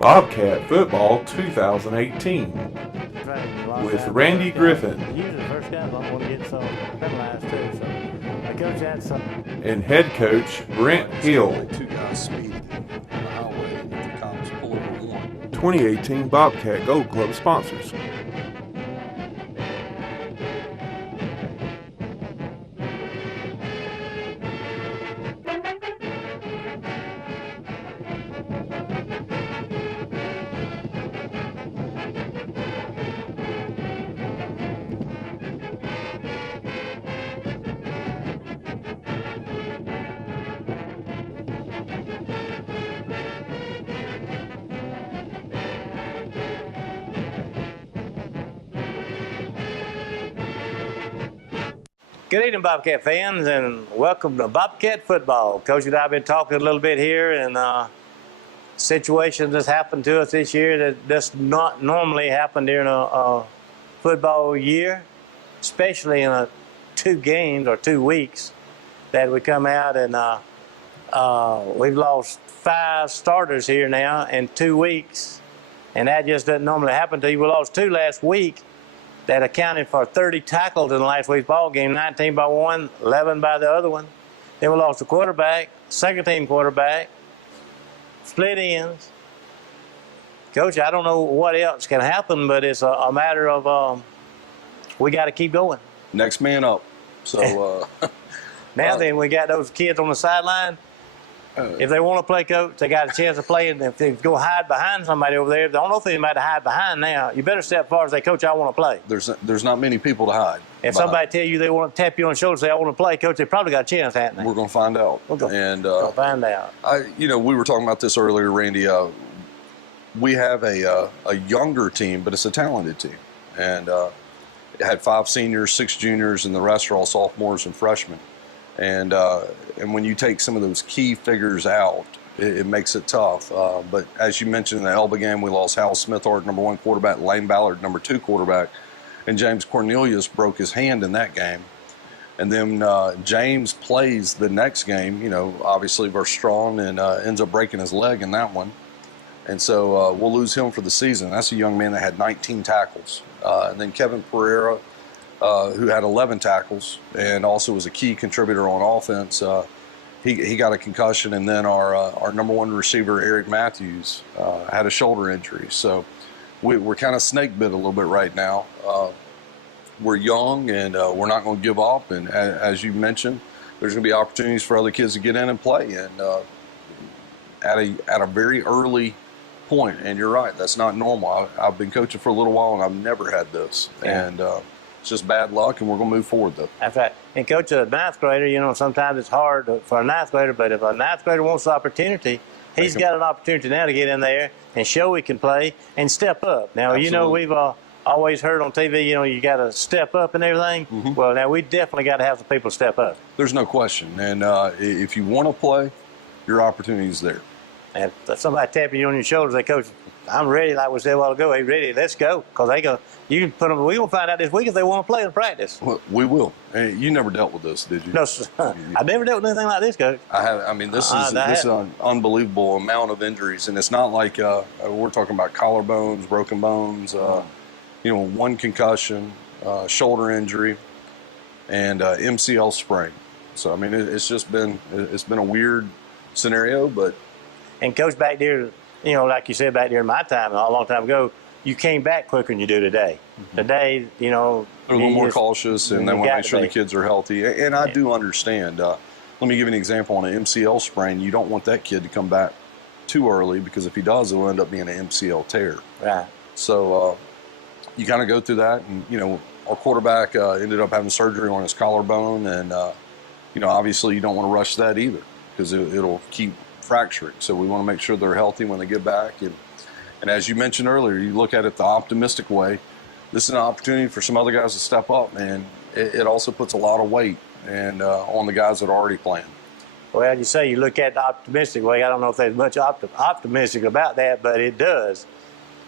Bobcat Football 2018 with Randy Griffin and head coach Brent Hill. 2018 Bobcat Gold Club sponsors. Good evening, Bobcat fans, and welcome to Bobcat Football. Coach and I have been talking a little bit here, and situations that's happened to us this year that does not normally happen during a football year, especially in 2 games or 2 weeks that we come out and we've lost 5 starters here now in 2 weeks, and that just doesn't normally happen to you. We lost 2 last week. That accounted for 30 tackles in last week's ball game, 19 by one, 11 by the other one. Then we lost a quarterback, second-team quarterback, split ends. Coach, I don't know what else can happen, but it's a matter of we got to keep going. Next man up. So now then, we got those kids on the sideline. If they want to play, coach, they got a chance of playing. If they go hide behind somebody over there, they don't know if anybody to hide behind now. You better step forward and say, Coach, I want to play. There's not many people to hide. If somebody tell you they want to tap you on the shoulder and say, I want to play, Coach, they probably got a chance, haven't they? We're going to find out. We're going to find out. We were talking about this earlier, Randy. We have a younger team, but it's a talented team. And it had 5 seniors, 6 juniors, and the rest are all sophomores and freshmen. And when you take some of those key figures out, it makes it tough. But as you mentioned in the Elba game, we lost Hal Smithard, number 1 quarterback, Lane Ballard, number 2 quarterback, and James Cornelius broke his hand in that game. And then James plays the next game, obviously versus Straughn, and ends up breaking his leg in that one. And so we'll lose him for the season. That's a young man that had 19 tackles. And then Kevin Pereira, who had 11 tackles and also was a key contributor on offense. He got a concussion, and then our number 1 receiver, Eric Matthews, had a shoulder injury. So we're kind of snake bit a little bit right now. We're young, and we're not going to give up. And as you mentioned, there's going to be opportunities for other kids to get in and play. And at a very early point, and you're right, that's not normal. I've been coaching for a little while, and I've never had this. Yeah. And it's just bad luck, and we're going to move forward, though. That's right. And, Coach, a 9th grader, sometimes it's hard for a 9th grader, but if a 9th grader wants the opportunity, he's got an opportunity now to get in there and show he can play and step up. Now, Absolutely. We've always heard on TV, you got to step up and everything. Mm-hmm. Well, now we definitely got to have some people step up. There's no question. And if you want to play, your opportunity is there. And if somebody tapping you on your shoulder, say, Coach, I'm ready, like we said a while ago. Hey, ready, let's go. Because you can put them, we're going to find out this week if they want to play in practice. Well, we will. Hey, you never dealt with this, did you? No, sir. I never dealt with anything like this, Coach. I have. I mean, this is an unbelievable amount of injuries. And it's not like we're talking about collarbones, broken bones, 1 concussion, shoulder injury, and MCL sprain. So, I mean, it's been a weird scenario, but. And, Coach, back there, like you said back there in my time, a long time ago, you came back quicker than you do today. Mm-hmm. Today, they're a little more cautious, and they want to make sure the kids are healthy. And I do understand. Let me give you an example on an MCL sprain. You don't want that kid to come back too early, because if he does, it'll end up being an MCL tear. Right. So you kind of go through that, and our quarterback ended up having surgery on his collarbone, and obviously you don't want to rush that either, because it'll keep fracturing. So we want to make sure they're healthy when they get back. And as you mentioned earlier, you look at it the optimistic way. This is an opportunity for some other guys to step up, and it also puts a lot of weight on the guys that are already playing. Well, you say you look at the optimistic way. I don't know if there's much optimistic about that, but it does.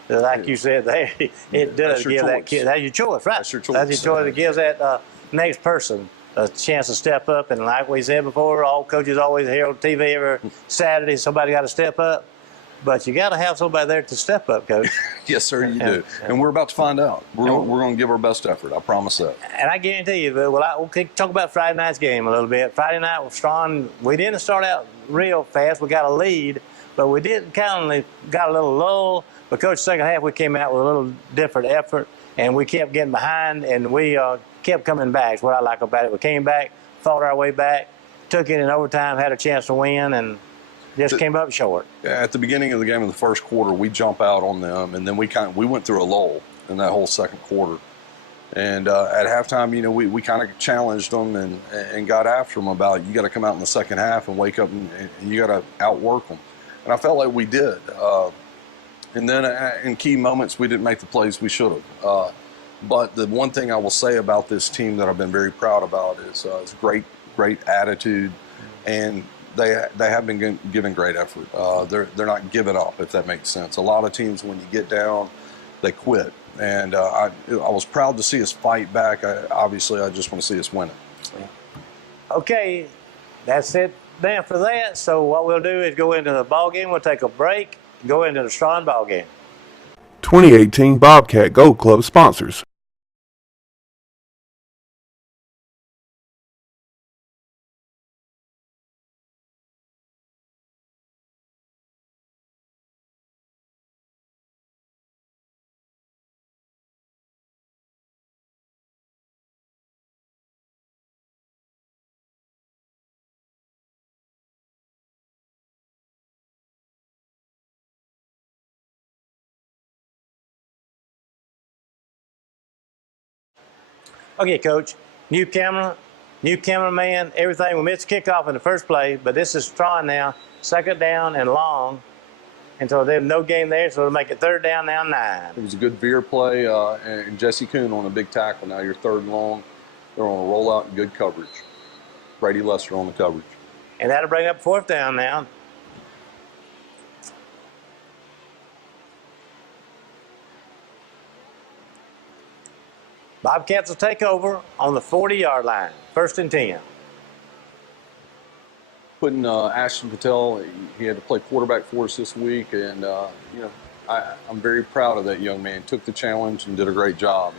Like you said there, it does give that kid. That's your choice, right? That's your choice. That's your choice. It gives that next person a chance to step up. And like we said before, all coaches always hear on TV every Saturday, somebody got to step up. but you got to have somebody there to step up, Coach. Yes, sir, you do. And we're about to find out. We're going to give our best effort. I promise that. And I guarantee you, we'll talk about Friday night's game a little bit. Friday night with Straughn, we didn't start out real fast. We got a lead, but we did kind of got a little lull. But Coach, second half, we came out with a little different effort, and we kept getting behind, and we kept coming back. That's what I like about it. We came back, fought our way back, took it in overtime, had a chance to win, and just came up short. At the beginning of the game in the first quarter, we jump out on them, and then we went through a lull in that whole second quarter. And at halftime, we kind of challenged them and got after them about, you got to come out in the second half and wake up and you got to outwork them. And I felt like we did. And then in key moments, we didn't make the plays we should have. But the one thing I will say about this team that I've been very proud about is great attitude, and they have been giving great effort. They're not giving up, if that makes sense. A lot of teams, when you get down, they quit. And I was proud to see us fight back. Obviously, I just want to see us win it. Okay, that's it then for that. So what we'll do is go into the ball game. We'll take a break, go into the Straughn ball game. 2018 Bobcat Gold Club sponsors. Okay, Coach, new camera, new cameraman, everything. We missed kickoff in the first play, but this is Straughn now, second down and long. And so there's no game there, so it'll make it third down now 9. It was a good veer play, and Jesse Kuhn on a big tackle. Now you're third and long. They're on a rollout and good coverage. Brady Lester on the coverage. And that'll bring up fourth down now. Bobcats will take over on the 40-yard line, 1st and 10. Putting Ashton Patel, he had to play quarterback for us this week, and I'm very proud of that young man. Took the challenge and did a great job.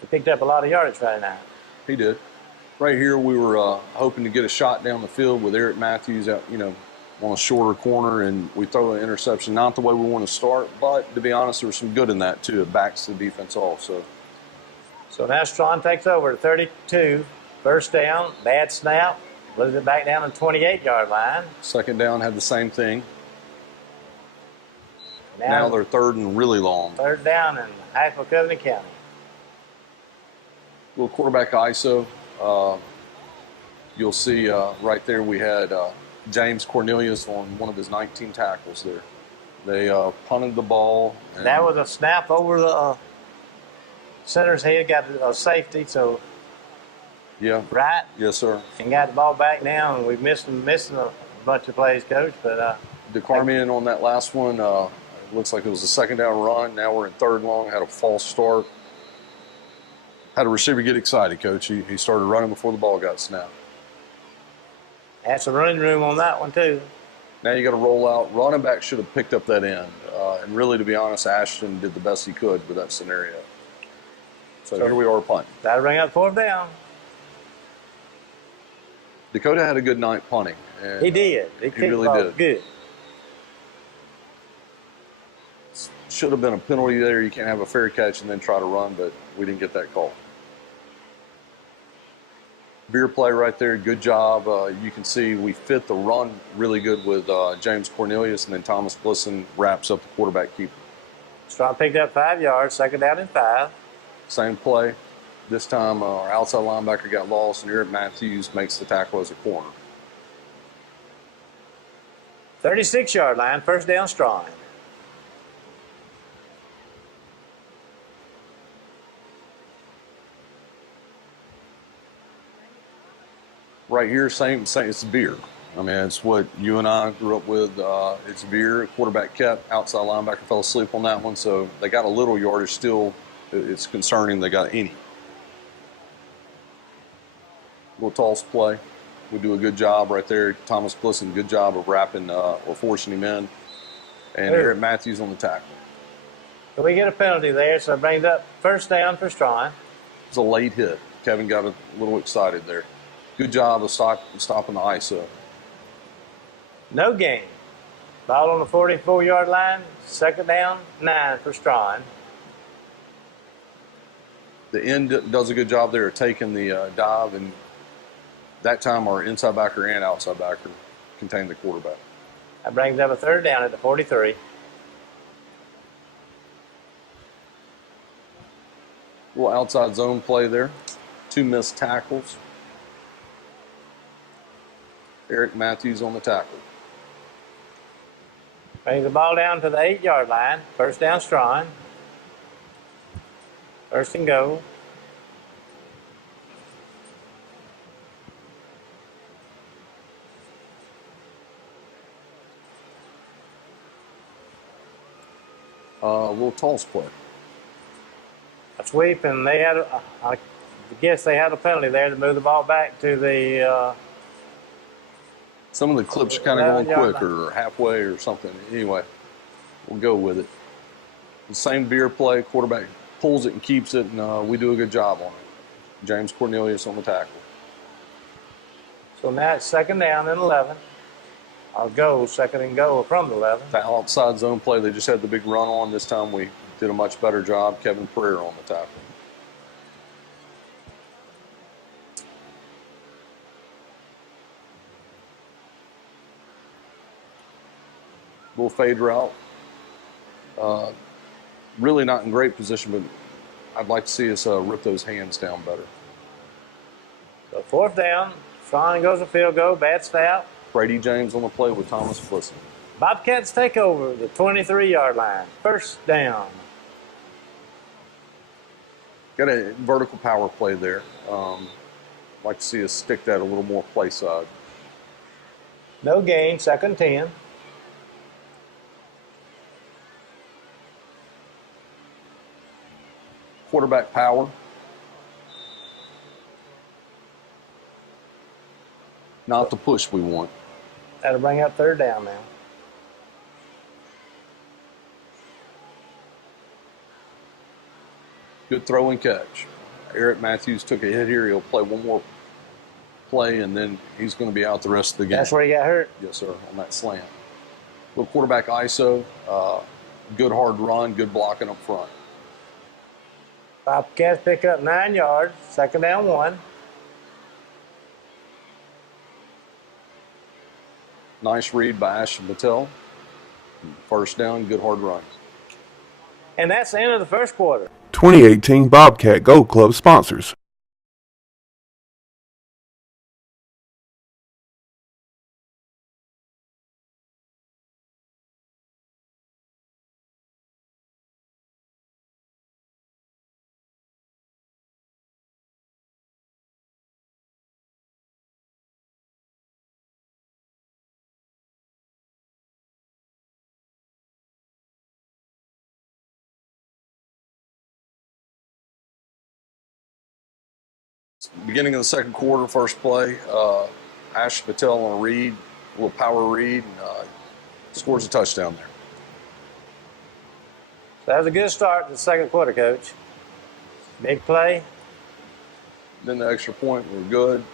He picked up a lot of yardage Friday night. He did. Right here, we were hoping to get a shot down the field with Eric Matthews out, on a shorter corner, and we throw an interception. Not the way we want to start, but to be honest, there was some good in that too. It backs the defense off. So now Straughn takes over at 32, 1st down, bad snap, moves it back down to the 28-yard line. Second down had the same thing. Now they're third and really long. Third down in half of Covenant County. Little quarterback ISO. You'll see right there we had James Cornelius on one of his 19 tackles there. They punted the ball. And that was a snap over the center's head, got a safety, so yeah. Right? Yes, sir. And got the ball back now, and we've missing a bunch of plays, Coach. But DeCarmian on that last one, looks like it was a second down run. Now we're in third and long, had a false start. Had a receiver get excited, Coach. He started running before the ball got snapped. Had some running room on that one, too. Now you got to roll out. Running back should have picked up that end. And really, to be honest, Ashton did the best he could with that scenario. So here we are punting. That'll bring up fourth down. Dakota had a good night punting. And, he did. He really did. Good. Should have been a penalty there. You can't have a fair catch and then try to run, but we didn't get that call. Veer play right there, good job. You can see we fit the run really good with James Cornelius, and then Thomas Blisson wraps up the quarterback keeper. Straughn picked up 5 yards, second down and 5. Same play. This time our outside linebacker got lost, and Eric Matthews makes the tackle as a corner. 36-yard line, 1st down Straughn. Right here, same. It's veer. I mean, it's what you and I grew up with. It's veer. Quarterback kept. Outside linebacker fell asleep on that one, so they got a little yardage. Still, it's concerning they got any. Little toss play. We do a good job right there. Thomas Blisson, good job of wrapping or forcing him in. And Eric Matthews on the tackle. So we get a penalty there, so it brings up first down for Straughn. It's a late hit. Kevin got a little excited there. Good job of stopping the ISO. No gain. Ball on the 44-yard line, second down, 9 for Straughn. The end does a good job there of taking the dive, and that time our inside backer and outside backer contained the quarterback. That brings up a third down at the 43. Little outside zone play there. 2 missed tackles. Eric Matthews on the tackle. Brings the ball down to the 8-yard line. First down, Straughn. First and goal. Little toss play. A sweep, and they had, I guess they had a penalty there to move the ball back to the. Some of the clips are kind of going 11-yard quick or halfway or something. Anyway, we'll go with it. The same veer play, quarterback pulls it and keeps it, and we do a good job on it. James Cornelius on the tackle. So now it's second down and 11. I'll go second and goal from the 11. The outside zone play, they just had the big run on. This time we did a much better job. Kevin Pereira on the tackle. Little fade route. Really not in great position, but I'd like to see us rip those hands down better. So fourth down, Straughn goes a field goal, bad snap. Brady James on the play with Thomas Blisson. Bobcats take over the 23-yard line. First down. Got a vertical power play there. Like to see us stick that a little more play side. No gain, second 10. Quarterback power. Not the push we want. That'll bring up third down now. Good throw and catch. Eric Matthews took a hit here. He'll play one more play, and then he's going to be out the rest of the game. That's where he got hurt. Yes, sir, on that slant. Little quarterback ISO. Good hard run, good blocking up front. Bobcats pick up 9 yards, second down 1. Nice read by Ashton Patel. First down, good hard run. And that's the end of the first quarter. 2018 Bobcat Gold Club sponsors. Beginning of the second quarter, first play, Ashton Patel on a read, a little power read, and scores a touchdown there. So that was a good start to the second quarter, Coach. Big play. Then the extra point, we're good.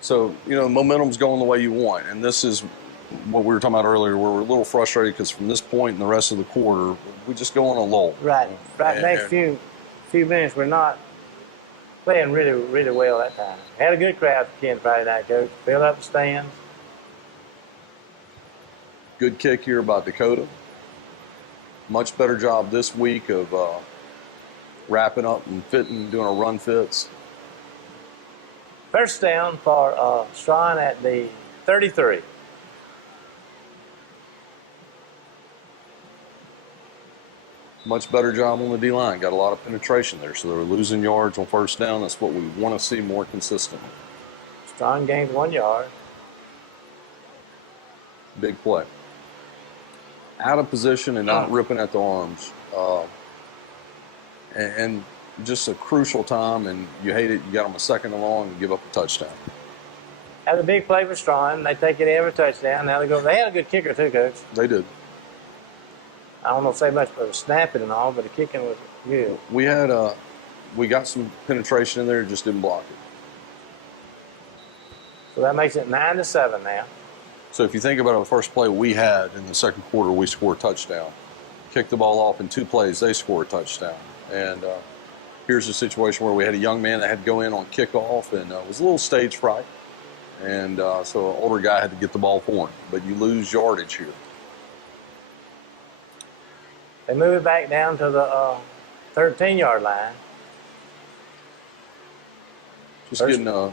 So, momentum's going the way you want. And this is what we were talking about earlier, where we're a little frustrated because from this point in the rest of the quarter, we just go on a lull. Right. Next few minutes, we're not playing really, really well that time. Had a good crowd again Friday night, Coach. Filled up the stands. Good kick here by Dakota. Much better job this week of wrapping up and fitting, doing a run fits. First down for Straughn at the 33. Much better job on the D-line. Got a lot of penetration there, so they were losing yards on first down. That's what we want to see more consistently. Straughn gains 1 yard. Big play. Out of position and not ripping at the arms. And just a crucial time, and you hate it. You got them a second and long and give up a touchdown. Had a big play for Straughn. They take it every touchdown. Now they go. They had a good kicker too, Coach. They did. I don't know say much for the snapping and all, but the kicking was good. We got some penetration in there, just didn't block it. So that makes it 9-7 now. So if you think about it, the first play we had in the second quarter, we scored a touchdown. Kicked the ball off in 2 plays, they scored a touchdown. And here's a situation where we had a young man that had to go in on kickoff, and it was a little stage fright. And so an older guy had to get the ball for him. But you lose yardage here. They move it back down to the 13-yard line. Just getting a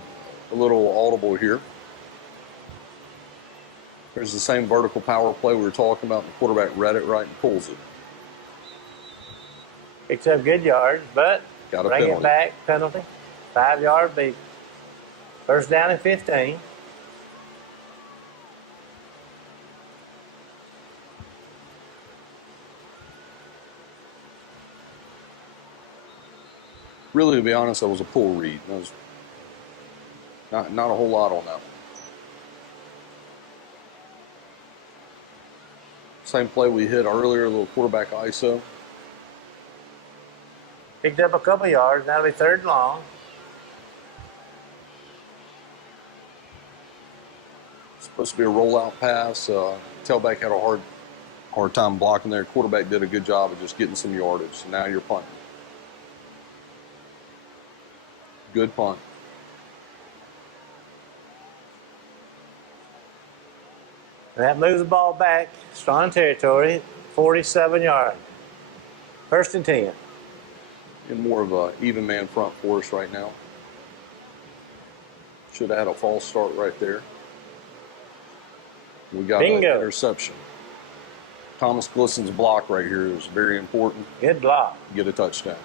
little audible here. There's the same vertical power play we were talking about. The quarterback read it right and pulls it. Picks up good yards, but Got a bring penalty. it back. Penalty. 5-yard beat. First down and 15. Really, to be honest, that was a pull read. That was not a whole lot on that one. Same play we hit earlier, a little quarterback ISO. Picked up a couple yards. Now it'll be 3rd and long. Supposed to be a rollout pass. Tailback had a hard time blocking there. Quarterback did a good job of just getting some yardage. So now you're punting. Good punt. And that moves the ball back. Straughn territory. 47-yard. 1st and 10. In more of a even man front for us right now. Should have had a false start right there. We got an Bingo. interception. Thomas Glisson's block right here is very important. Good block. Get a touchdown.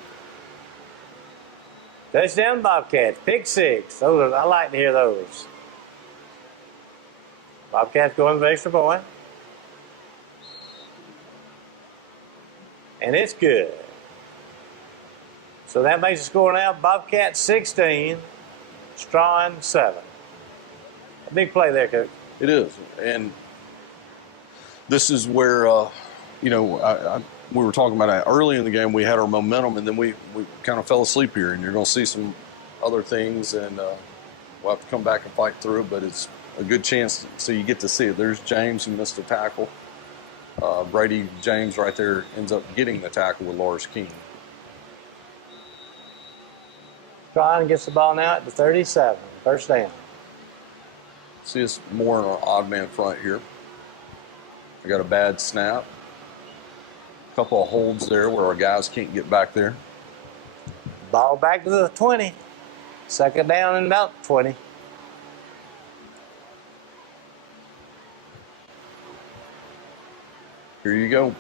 Touchdown Bobcats. Pick 6. I like to hear those. Bobcats going for the extra point. And it's good. So that makes the score now Bobcats 16, Straughn 7. A big play there, Coach. It is. And this is where, we were talking about that early in the game. We had our momentum, and then we kind of fell asleep here. And you're going to see some other things, and we'll have to come back and fight through. But it's a good chance, so you get to see it. There's James who missed a tackle. Brady James right there ends up getting the tackle with Lars King. Straughn gets the ball now at the 37. First down. See us more in an odd man front here. I got a bad snap. A couple of holds there where our guys can't get back there. Ball back to the 20. 2nd down and about 20. Here you go.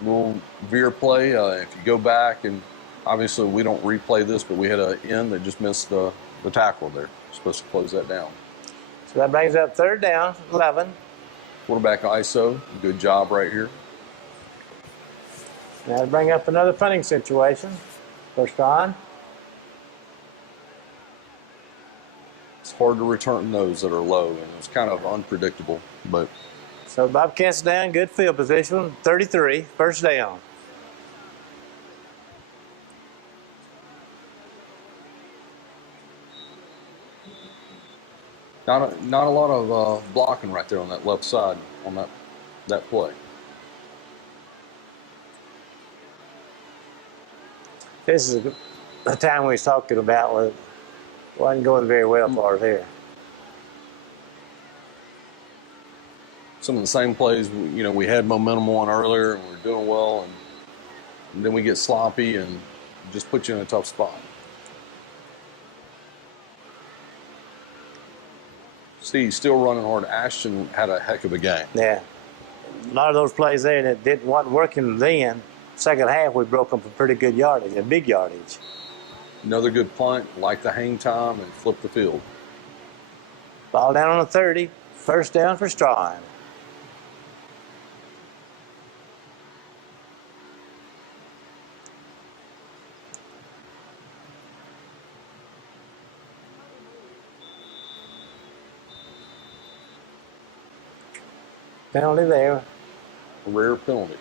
Little veer play. If you go back, and obviously we don't replay this, but we had an end that just missed the tackle there. Supposed to close that down. So that brings up 3rd down, 11. Quarterback ISO. Good job right here. Now to bring up another punting situation for Straughn. It's hard to return those that are low, and it's kind of unpredictable, but So Bobcats down, good field position, 33, first down. not a lot of blocking right there on that left side on that play. This is the time we was talking about where it wasn't going very well for us here. Some of the same plays, we had momentum on earlier, and we were doing well, and then we get sloppy and just put you in a tough spot. See, he's still running hard. Ashton had a heck of a game. Yeah. A lot of those plays there that wasn't working then, second half we broke them for pretty good yardage, a big yardage. Another good punt, like the hang time, and flip the field. Ball down on the 30, first down for Straughn. Penalty there. A rare penalty.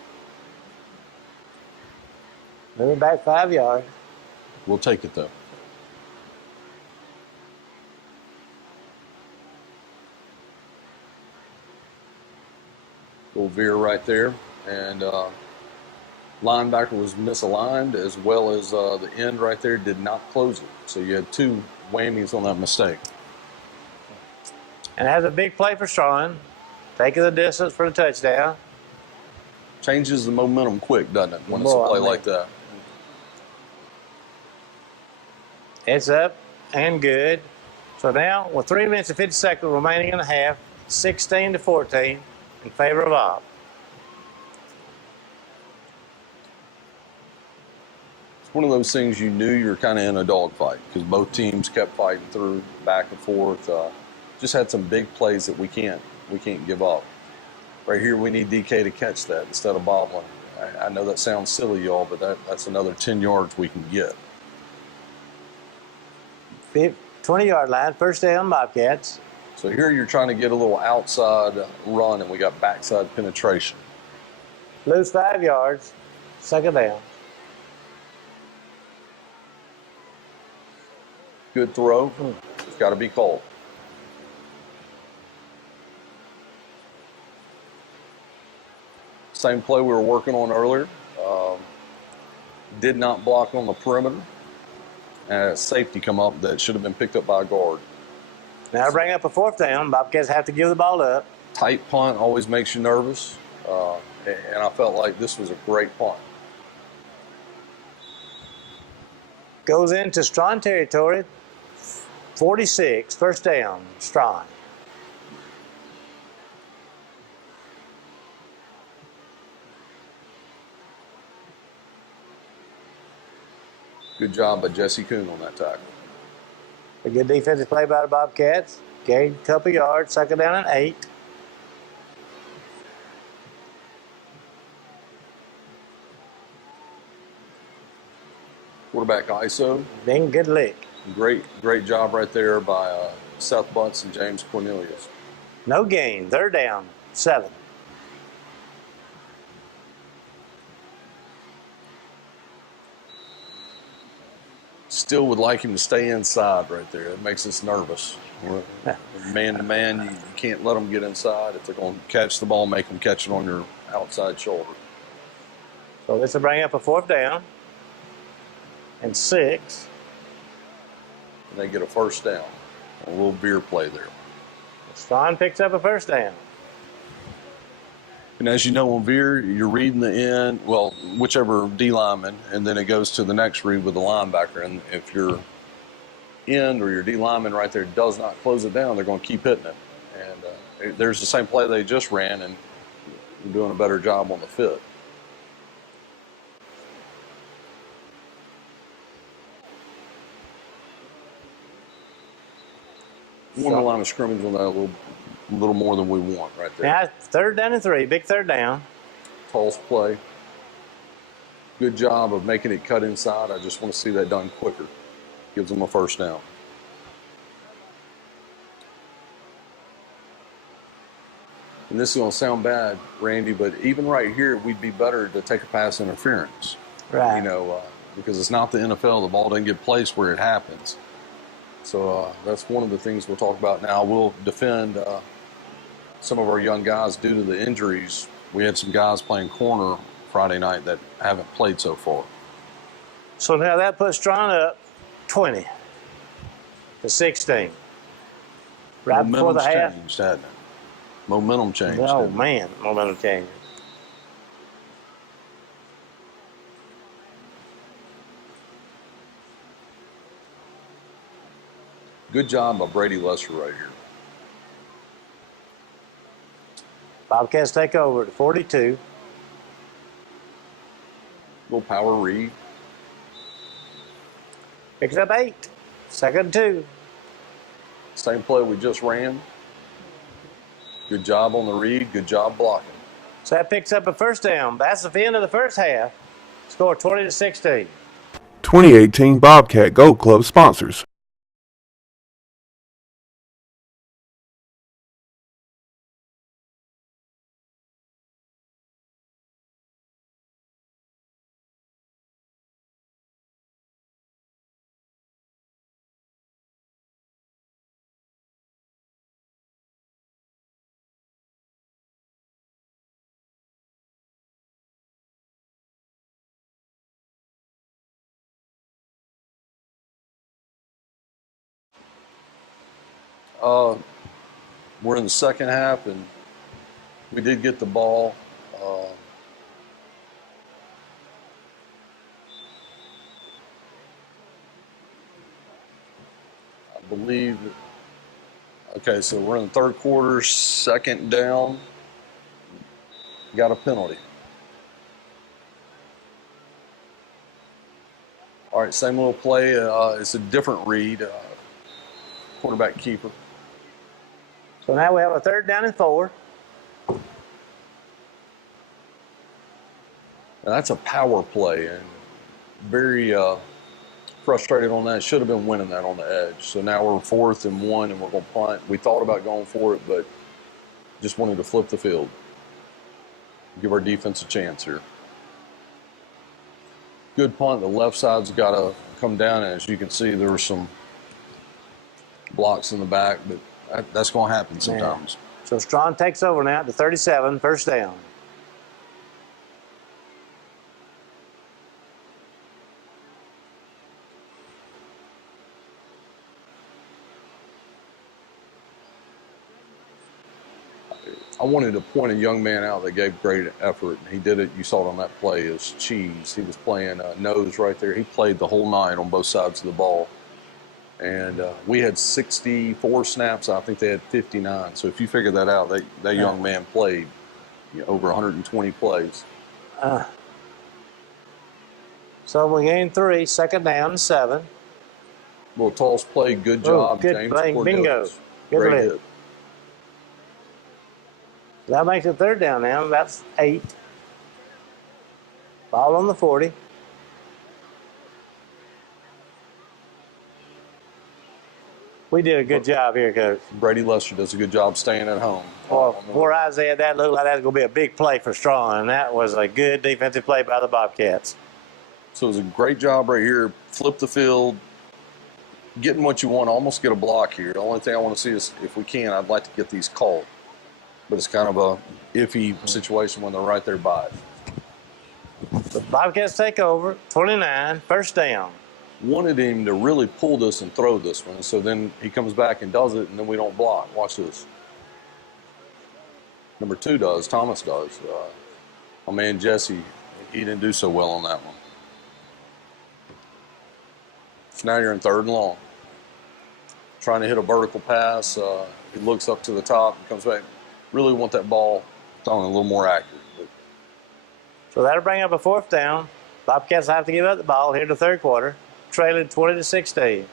Moving back 5 yards. We'll take it, though. Little veer right there. And linebacker was misaligned, as well as the end right there did not close it. So you had 2 whammies on that mistake. And has a big play for Straughn. Taking the distance for the touchdown. Changes the momentum quick, doesn't it, when it's a play like that? It's up and good. So now, with 3 minutes and 50 seconds remaining in the half, 16-14 in favor of Bob. It's one of those things you knew you were kind of in a dogfight because both teams kept fighting through back and forth. Just had some big plays that we can't give up. Right here, we need DK to catch that instead of bobbling. I know that sounds silly, y'all, but that's another 10 yards we can get. 20-yard line, first down, Bobcats. So here you're trying to get a little outside run, and we got backside penetration. Lose 5 yards, second down. Good throw. It's got to be called. Same play we were working on earlier. Did not block on the perimeter. Safety come up that should have been picked up by a guard. Now bring up a fourth down. Bobcats have to give the ball up. Tight punt always makes you nervous. And I felt like this was a great punt. Goes into Straughn territory. 46, first down, Straughn. Good job by Jesse Kuhn on that tackle. A good defensive play by the Bobcats. Gained a couple yards, second down and 8. Quarterback ISO. Ding, good lick. Great job right there by Seth Bunce and James Cornelius. No gain, third down, 7. Still would like him to stay inside right there. It makes us nervous. Man to man, you can't let them get inside. If they're going to catch the ball, make them catch it on your outside shoulder. So this will bring up a fourth down and 6. And they get a first down. A little veer play there. Straughn picks up a first down. And as you know, on veer, you're reading the end, well, whichever D lineman, and then it goes to the next read with the linebacker. And if your end or your D lineman right there does not close it down, they're going to keep hitting it. And there's the same play they just ran, and you're doing a better job on the fit. One more line of scrimmage on that, a little more than we want right there. Now, third down and 3, big third down. Toss play. Good job of making it cut inside. I just want to see that done quicker. Gives them a first down. And this is going to sound bad, Randy, but even right here, we'd be better to take a pass interference. Right. You know, because it's not the NFL. The ball doesn't get placed where it happens. So that's one of the things we'll talk about now. We'll defend some of our young guys due to the injuries. We had some guys playing corner Friday night that haven't played so far. So now that puts Straughn up 20 to 16. Right before the half. Changed, hadn't it? Momentum changed. Oh, man, momentum changed. Good job by Brady Lesser right here. Bobcats take over at 42. Little power read. Picks up 8. Second and 2. Same play we just ran. Good job on the read. Good job blocking. So that picks up a first down. That's the end of the first half. Score 20 to 16. 2018 Bobcat Goat Club sponsors. We're in the second half, and we did get the ball. I believe. Okay, so we're in the third quarter, second down. Got a penalty. All right, same little play. It's a different read. Quarterback keeper. So now we have a 3rd down and 4. And that's a power play, and very frustrated on that. Should have been winning that on the edge. So now we're 4th and 1, and we're going to punt. We thought about going for it, but just wanted to flip the field. Give our defense a chance here. Good punt. The left side's got to come down, and as you can see, there were some blocks in the back, but that's going to happen sometimes. Yeah. So Straughn takes over now at the 37, 1st down. I wanted to point a young man out that gave great effort. He did it. You saw it on that play. Is Cheese. He was playing nose right there. He played the whole night on both sides of the ball. And we had 64 snaps. I think they had 59. So if you figure that out, that young man played over 120 plays. So we gained 3, 2nd down and 7. Little toss play. Good job, good James. play. Bingo. Good Great hit. hit. That makes it 3rd down now. That's 8. Ball on the 40. We did a good job here, Coach. Brady Lester does a good job staying at home. Well, before Isaiah, that looked like that was going to be a big play for Straughn, and that was a good defensive play by the Bobcats. So it was a great job right here. Flip the field, getting what you want, almost get a block here. The only thing I want to see is, if we can, I'd like to get these called. But it's kind of a iffy situation when they're right there by it. The Bobcats take over, 29, 1st down. Wanted him to really pull this and throw this one. So then he comes back and does it, and then we don't block. Watch this. Number 2 does. Thomas does. My man Jesse, he didn't do so well on that one. So now you're in 3rd and long. Trying to hit a vertical pass. He looks up to the top and comes back. Really want that ball thrown a little more accurate. So that'll bring up a 4th down. Bobcats have to give up the ball here in the 3rd quarter, trailing 20-16.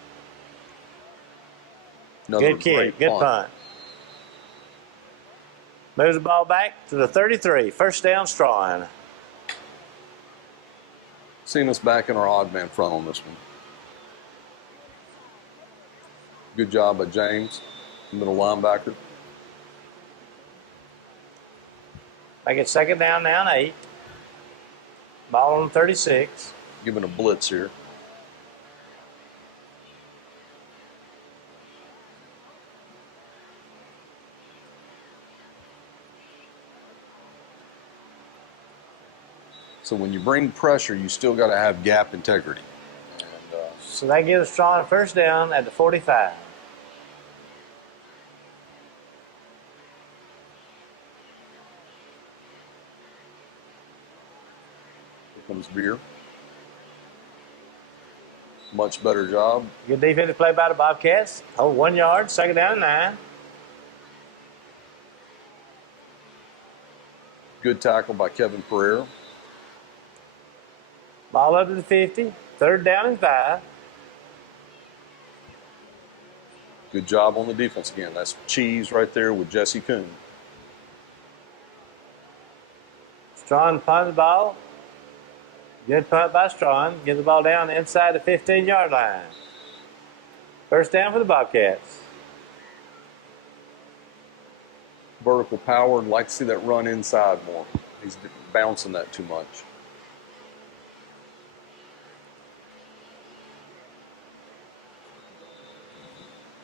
Good kick, good punt. Moves the ball back to the 33, 1st down, Straughn. Seeing us back in our odd man front on this one. Good job by James, middle linebacker. Make it 2nd down now and 8. Ball on 36. Giving a blitz here. So when you bring pressure, you still got to have gap integrity. And, so that gives Straughn a 1st down at the 45. comes Beer. Much better job. Good defensive play by the Bobcats. Hold 1 yard, 2nd down and 9. Good tackle by Kevin Pereira. Ball up to the 50, 3rd down and 5. Good job on the defense again. That's Cheese right there with Jesse Kuhn. Straughn punts the ball. Good punt by Straughn. Gets the ball down inside the 15-yard line. 1st down for the Bobcats. Vertical power. I'd like to see that run inside more. He's bouncing that too much.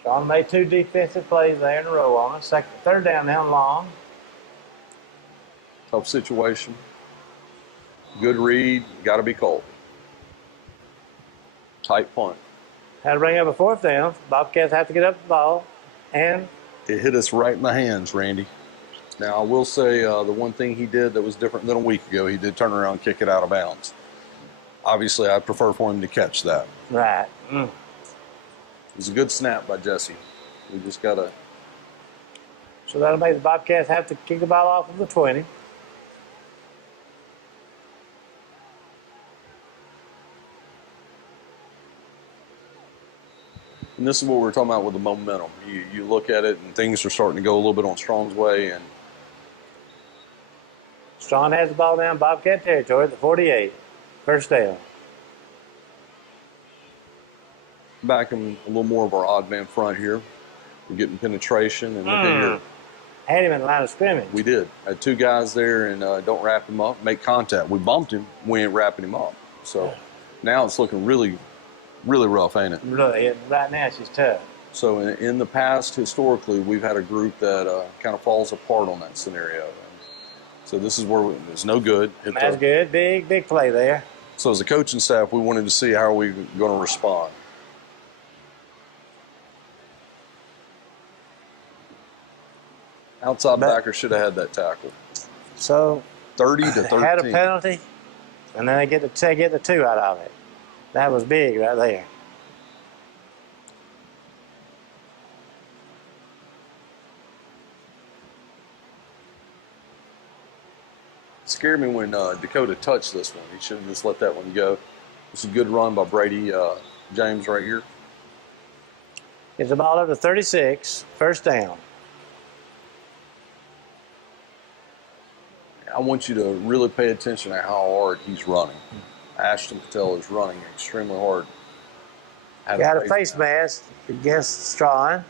Straughn made 2 defensive plays there in a row on us. 3rd down now and long. Tough situation. Good read. Got to be called. Tight punt. Had to bring up a 4th down. Bobcats have to get up the ball. And it hit us right in the hands, Randy. Now, I will say the one thing he did that was different than a week ago, he did turn around and kick it out of bounds. Obviously, I prefer for him to catch that. right. It was a good snap by Jesse. We just got to. So that'll make the Bobcats have to kick the ball off of the 20. And this is what we were talking about with the momentum. You look at it, and things are starting to go a little bit on Straugh's way. And Straughn has the ball down Bobcat territory at the 48. First down. back in a little more of our odd man front here. We're getting penetration, and look at here. Had him in the line of scrimmage. We did. Had two guys there, and don't wrap him up. Make contact. We bumped him. We ain't wrapping him up. So now it's looking really, really rough, ain't it? Really, right now she's tough. So in the past, historically, we've had a group that kind of falls apart on that scenario. And so this is where it's no good. That's good. Big play there. So as a coaching staff, we wanted to see how are we going to respond. Outside backer should have had that tackle. So 30 to 13. Had a penalty, and then they get the two out of it. That was big right there. Scared me when Dakota touched this one. He should have just let that one go. It's a good run by Brady James right here. Gets the ball up to 36, first down. I want you to really pay attention to how hard he's running. Ashton Patel is running extremely hard. Got a face mask against Straughn.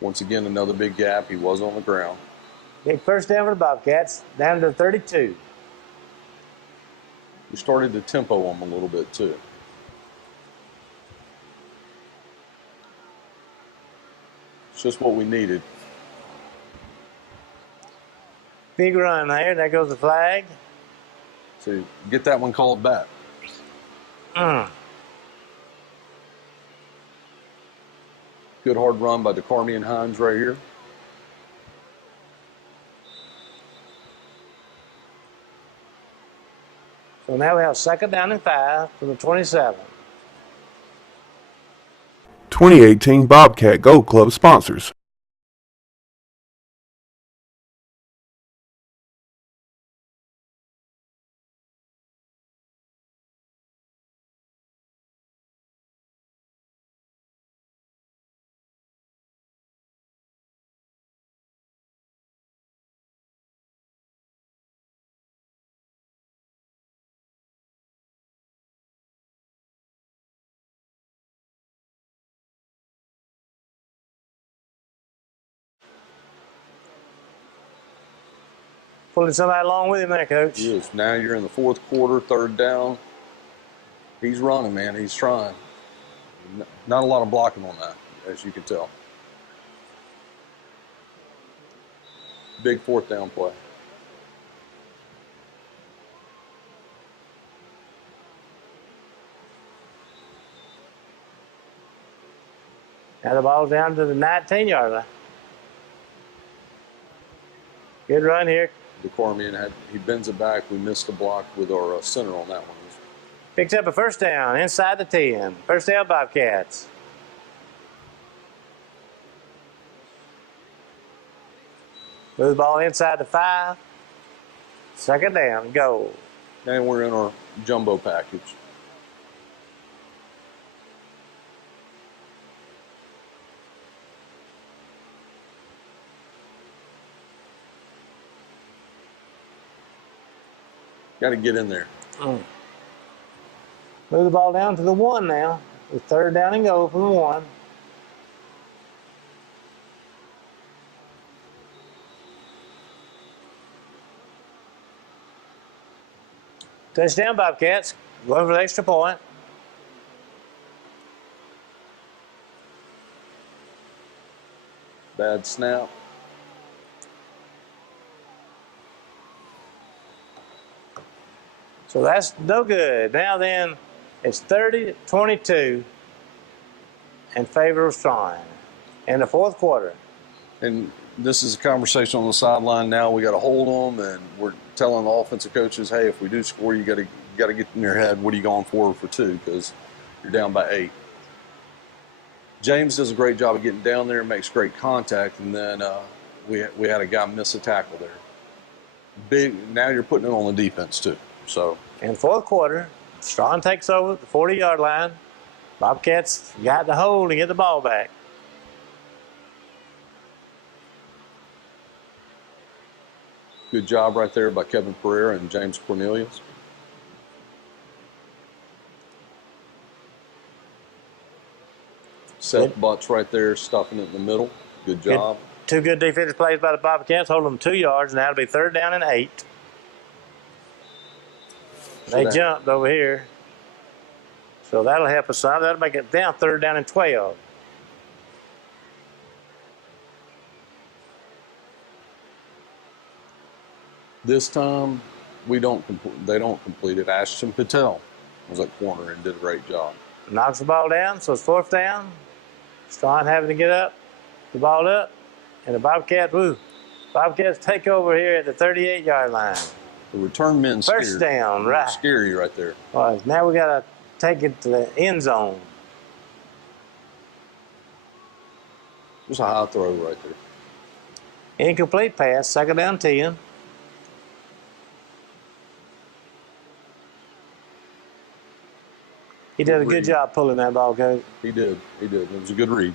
Once again, another big gap. He was on the ground. Big first down for the Bobcats, down to 32. We started to tempo him a little bit too. It's just what we needed. Big run there. There goes the flag. So get that one called back. Good hard run by DeCarmian Hines right here. So now we have second down and 5 from the 27. 2018 Bobcat Gold Club sponsors. Pulling somebody along with him there, Coach. Yes. Now you're in the fourth quarter, third down. He's running, man. He's trying. Not a lot of blocking on that, as you can tell. Big fourth down play. Now the ball's down to the 19-yard line. Good run here. DeCarmian he bends it back. We missed the block with our center on that one. Picks up a first down inside the 10. First down, Bobcats. Move the ball inside the 5. Second down, go. And we're in our jumbo package. Got to get in there. Move the ball down to the 1 now. With third down and go from the 1. Touchdown, Bobcats. Going for the extra point. Bad snap. So that's no good. Now then, it's 30-22. in favor of Straughn in the fourth quarter. And this is a conversation on the sideline now. We got to hold them, and we're telling the offensive coaches, hey, if we do score, you got to get in your head, what are you going for two? Because you're down by 8. James does a great job of getting down there and makes great contact, and then we had a guy miss a tackle there. Big. Now you're putting it on the defense too. So in the fourth quarter, Straughn takes over at the 40-yard line. Bobcats got the hold to get the ball back. good job right there by Kevin Pereira and James Cornelius. Seth Butts right there, stuffing it in the middle. Good job. Two good defensive plays by the Bobcats, holding them 2 yards, and that'll be 3rd down and 8. They jumped over here. So that'll help us some. That'll make it down 3rd down and 12. This time, they don't complete it. Ashton Patel was at corner and did a great job. Knocks the ball down, so it's 4th down. Straughn having to get up, the ball up, and the Bobcats take over here at the 38-yard line. The return men scared. 1st down, right. Scary right there. All right, now we got to take it to the end zone. Just a high throw right there. Incomplete pass, 2nd down 10. He did a good job pulling that ball, Coach. He did. It was a good read.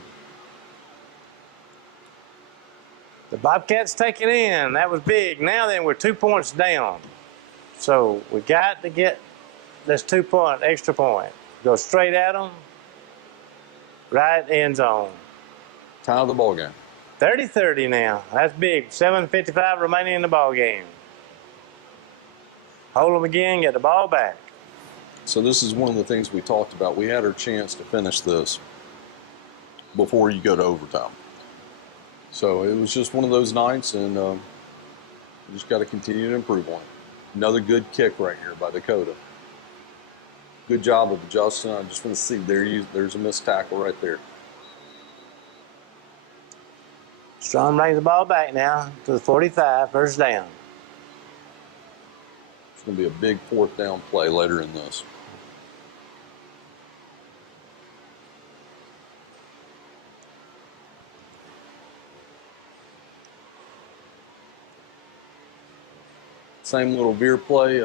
The Bobcats take it in. That was big. Now then, we're 2 points down. So we got to get this 2-point extra point. Go straight at them. Right end zone. Tie of the ball game. 30-30 now. That's big. 7:55 remaining in the ball game. Hold them again. Get the ball back. So this is one of the things we talked about. We had our chance to finish this before you go to overtime. So it was just one of those nights, and you just got to continue to improve on it. Another good kick right here by Dakota. Good job of adjusting. I just want to see there's a missed tackle right there. Straughn brings the ball back now to the 45, 1st down. It's going to be a big 4th down play later in this. Same little veer play.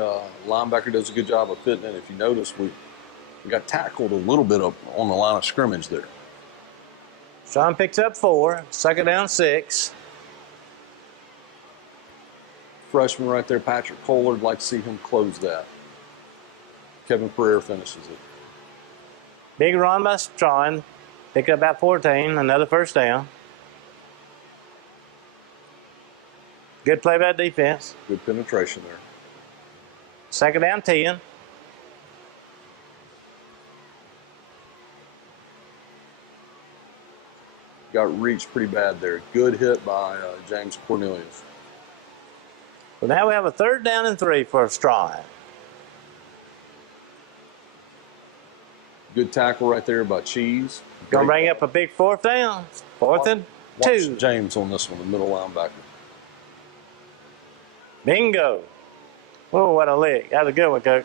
Linebacker does a good job of fitting it. If you notice, we got tackled a little bit up on the line of scrimmage there. Straughn picks up 4, 2nd down 6. Freshman right there, Patrick Kohler. I'd like to see him close that. Kevin Pereira finishes it. Big run by Straughn. Pick up about 14, another 1st down. Good play by defense. Good penetration there. 2nd down 10. Got reached pretty bad there. Good hit by James Cornelius. Well, now we have a 3rd down and 3 for Straughn. Good tackle right there by Cheese. Gonna bring up a big 4th down. 4th and 2. Watch James on this one, the middle linebacker. Bingo. Oh, what a lick. That was a good one, Coach.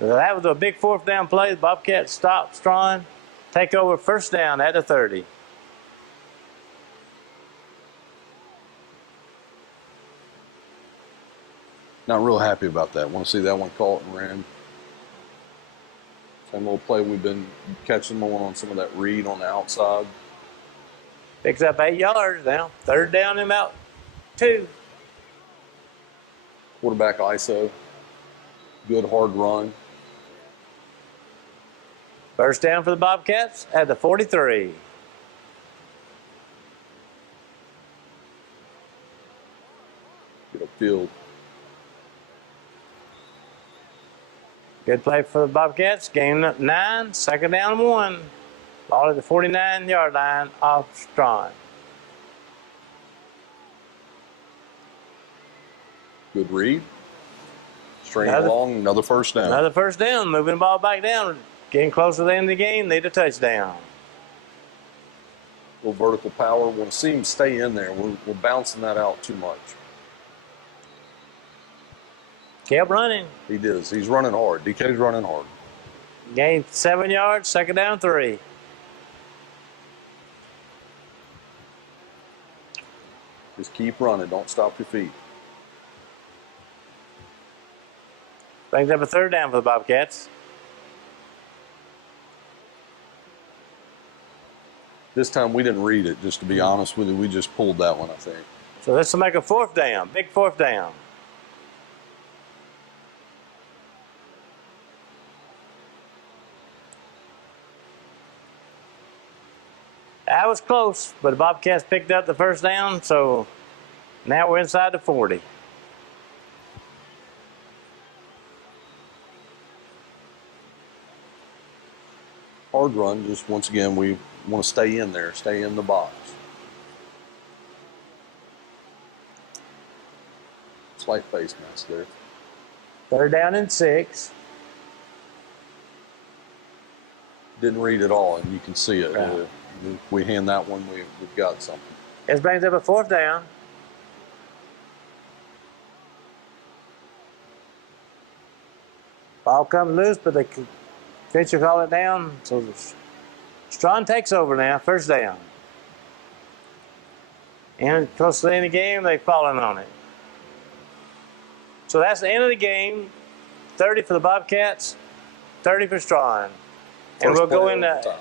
That was a big 4th down play. The Bobcats stop Straughn. Take over 1st down at the 30. Not real happy about that. Want to see that one caught and ran. Same little play we've been catching them on some of that read on the outside. Picks up 8 yards now. 3rd down and about 2. Quarterback ISO. Good hard run. 1st down for the Bobcats at the 43. Get upfield. Good play for the Bobcats. Gain up 9, 2nd down and 1. Ball at the 49-yard line off Straughn. Good read. String along, another 1st down. Another 1st down, moving the ball back down. Getting close to the end of the game, need a touchdown. little vertical power. We want to see him stay in there. We're bouncing that out too much. Kept running. He does. He's running hard. DK's running hard. Gained 7 yards, second down 3. Just keep running. Don't stop your feet. Brings up a third down for the Bobcats. This time we didn't read it, just to be honest with you. We just pulled that one, I think. So this will make a fourth down, big fourth down. That was close, but the Bobcats picked up the first down, so now we're inside the 40. Hard run, just once again, we want to stay in there, stay in the box. Slight face mask there. Third down and 6. Didn't read it all, and you can see it. Right. We hand that one, we've got something. This brings up a fourth down. Ball comes loose, but the pitcher called it down. So Straughn takes over now, first down. And close to the end of the game, they've fallen on it. So that's the end of the game. 30 for the Bobcats, 30 for Straughn. And we'll go into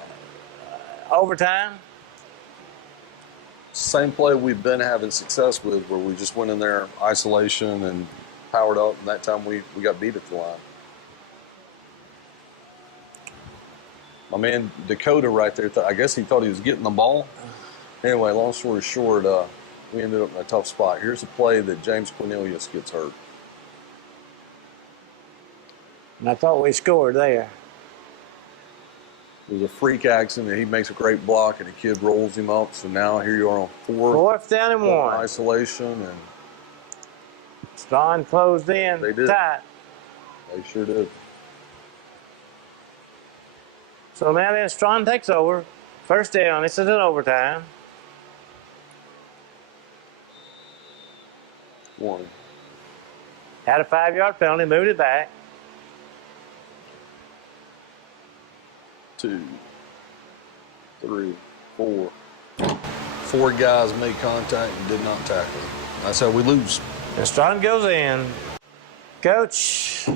overtime. Same play we've been having success with, where we just went in there, isolation, and powered up, and that time we got beat at the line. My man Dakota right there, I guess he thought he was getting the ball. Anyway, long story short, we ended up in a tough spot. Here's a play that James Cornelius gets hurt. And I thought we scored there. It was a freak accident. He makes a great block, and the kid rolls him up. So now here you are on Fourth down and 1. Isolation, and Straughn closed in They did. tight. they sure did. So now then Straughn takes over. First down. This is an overtime. One. Had a 5-yard penalty, moved it back. 2, 3, 4. 4 guys made contact and did not tackle. That's how we lose. And Straughn goes in. Coach,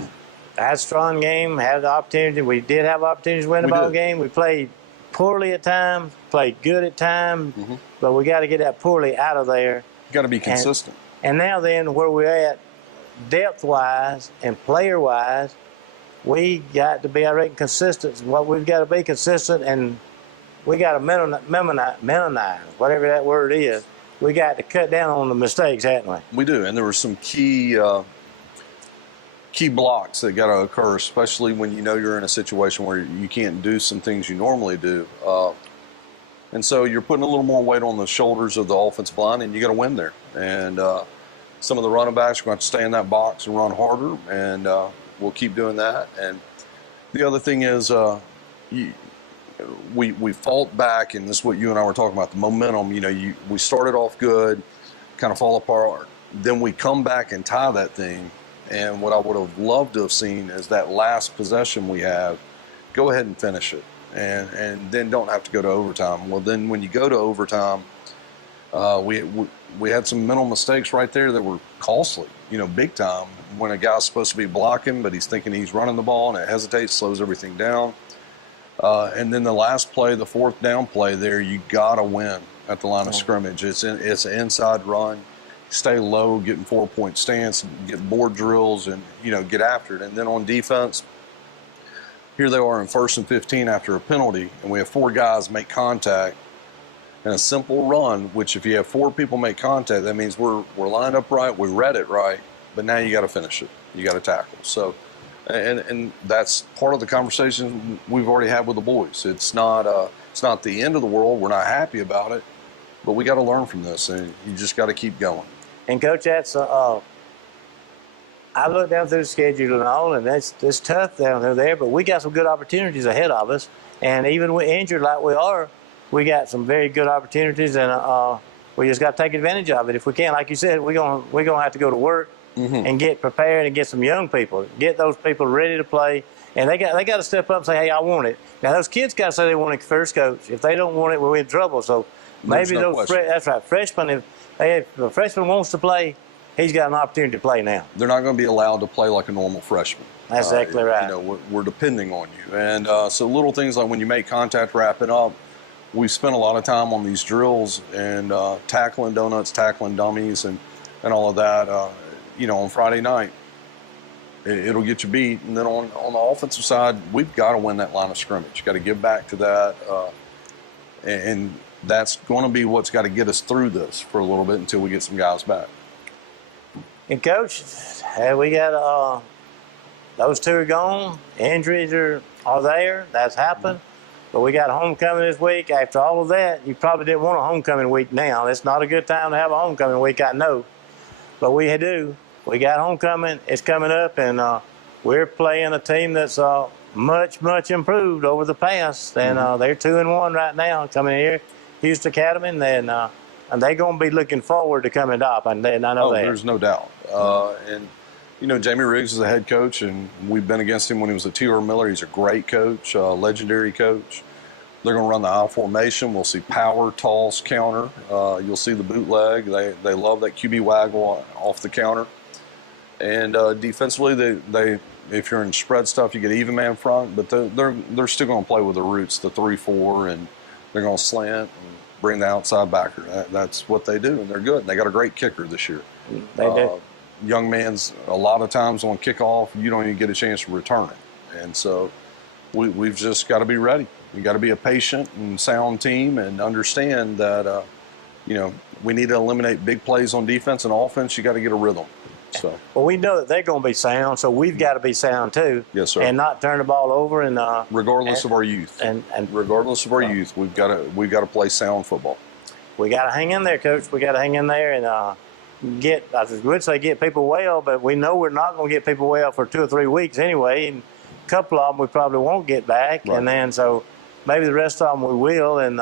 had a strong game, had the opportunity. We did have opportunities to win the We ball did. game. We played poorly at times, played good at times, but we got to get that poorly out of there. You got to be consistent. And now then, where we're at depth-wise and player-wise, we got to be, I reckon, consistent. What we've got to be consistent, and we got to minimize, whatever that word is. We got to cut down on the mistakes, haven't we? We do, and there were some key blocks that got to occur, especially when you know you're in a situation where you can't do some things you normally do. And so you're putting a little more weight on the shoulders of the offensive line, and you got to win there. And some of the running backs are going to stay in that box and run harder, and we'll keep doing that. And the other thing is we fought back, and this is what you and I were talking about, the momentum. You know, we started off good, kind of fall apart. Then we come back and tie that thing. And what I would have loved to have seen is that last possession we have, go ahead and finish it. And then don't have to go to overtime. Well, then when you go to overtime, we had some mental mistakes right there that were costly, you know, big time. When a guy's supposed to be blocking, but he's thinking he's running the ball, and it hesitates, slows everything down. And then the last play, the fourth down play there, you got to win at the line of scrimmage. It's an inside run. Stay low, get in 4-point stance, get board drills, and, you know, get after it. And then on defense, here they are in 1st and 15 after a penalty, and we have 4 guys make contact in a simple run, which if you have 4 people make contact, that means we're lined up right, we read it right, but now you got to finish it. You got to tackle. So, and that's part of the conversation we've already had with the boys. It's not the end of the world. We're not happy about it, but we got to learn from this, and you just got to keep going. And Coach, that's I look down through the schedule and all, and it's tough down there, but we got some good opportunities ahead of us. And even with injured like we are, we got some very good opportunities, and we just got to take advantage of it if we can. Like you said, we're gonna have to go to work and get prepared and get some young people, get those people ready to play, and they got to step up and say, hey, I want it. Now those kids got to say they want it first, coach. If they don't want it, we're in trouble. So maybe that's right, freshmen. If a freshman wants to play, he's got an opportunity to play now. They're not going to be allowed to play like a normal freshman. That's exactly right. You know, we're depending on you, and so little things like when you make contact, wrapping up. We spent a lot of time on these drills and tackling donuts, tackling dummies, and all of that. You know, on Friday night, it'll get you beat. And then on the offensive side, we've got to win that line of scrimmage. You've got to give back to that. And that's going to be what's got to get us through this for a little bit until we get some guys back. And, Coach, we got those two are gone. Injuries are there. That's happened. But we got homecoming this week. After all of that, you probably didn't want a homecoming week now. It's not a good time to have a homecoming week, I know. But we do. We got homecoming. It's coming up, and we're playing a team that's much, much improved over the past. And they're 2-1 right now coming here, Houston Academy, and they're going to be looking forward to coming top. And I know that. There's no doubt. And, you know, Jamie Riggs is a head coach, and we've been against him when he was at T.R. Miller. He's a great coach, legendary coach. They're going to run the I formation. We'll see power, toss, counter. You'll see the bootleg. They love that QB waggle off the counter. And defensively, they if you're in spread stuff, you get even man front, but they're still going to play with the roots, the 3-4, and they're going to slant and bring the outside backer. That's what they do, and they're good. And they got a great kicker this year. They do. Young man's a lot of times on kickoff, you don't even get a chance to return it. And so we've just got to be ready. You got to be a patient and sound team and understand that, you know, we need to eliminate big plays on defense and offense. You got to get a rhythm. So. Well, we know that they're going to be sound, so we've got to be sound too. Yes, sir. And not turn the ball over. And regardless of our youth, and regardless of our youth, we've got to play sound football. We got to hang in there, Coach. We got to hang in there and I would say get people well, but we know we're not going to get people well for 2 or 3 weeks anyway. And a couple of them we probably won't get back, right. And then so maybe the rest of them we will. And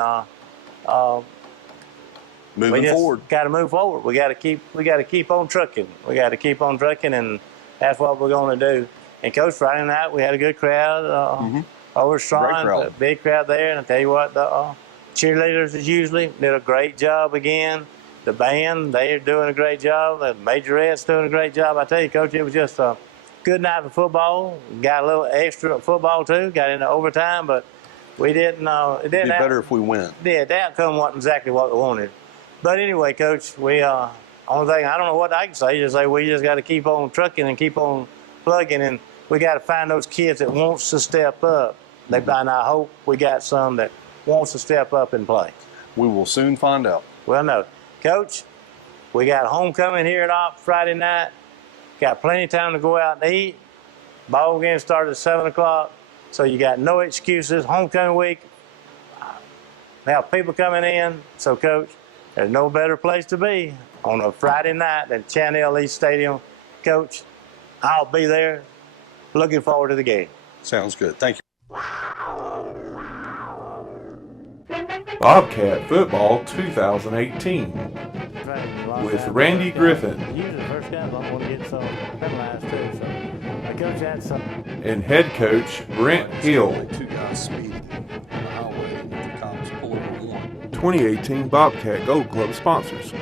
moving forward, got to move forward. We got to keep on trucking. We got to keep on trucking, and that's what we're going to do. And Coach, Friday night we had a good crowd over Straughn, a big crowd there. And I tell you what, the cheerleaders as usually did a great job again. The band, they are doing a great job. The majorette's doing a great job. I tell you, Coach, it was just a good night of football. Got a little extra football too. Got into overtime, but we didn't. It'd be better if we win. Yeah, the outcome wasn't exactly what we wanted. But anyway, Coach, we only thing I don't know what I can say. Just say we just got to keep on trucking and keep on plugging, and we got to find those kids that wants to step up. And I hope we got some that wants to step up and play. We will soon find out. Well, no. Coach, we got homecoming here at Op Friday night. Got plenty of time to go out and eat. Ball game starts at 7 o'clock, so you got no excuses. Homecoming week, now people coming in. So, Coach, there's no better place to be on a Friday night than Chanel East Stadium. Coach, I'll be there. Looking forward to the game. Sounds good. Thank you. Bobcat Football 2018 with Randy Griffin and head coach Brent Hill. 2018 Bobcat Gold Club sponsors.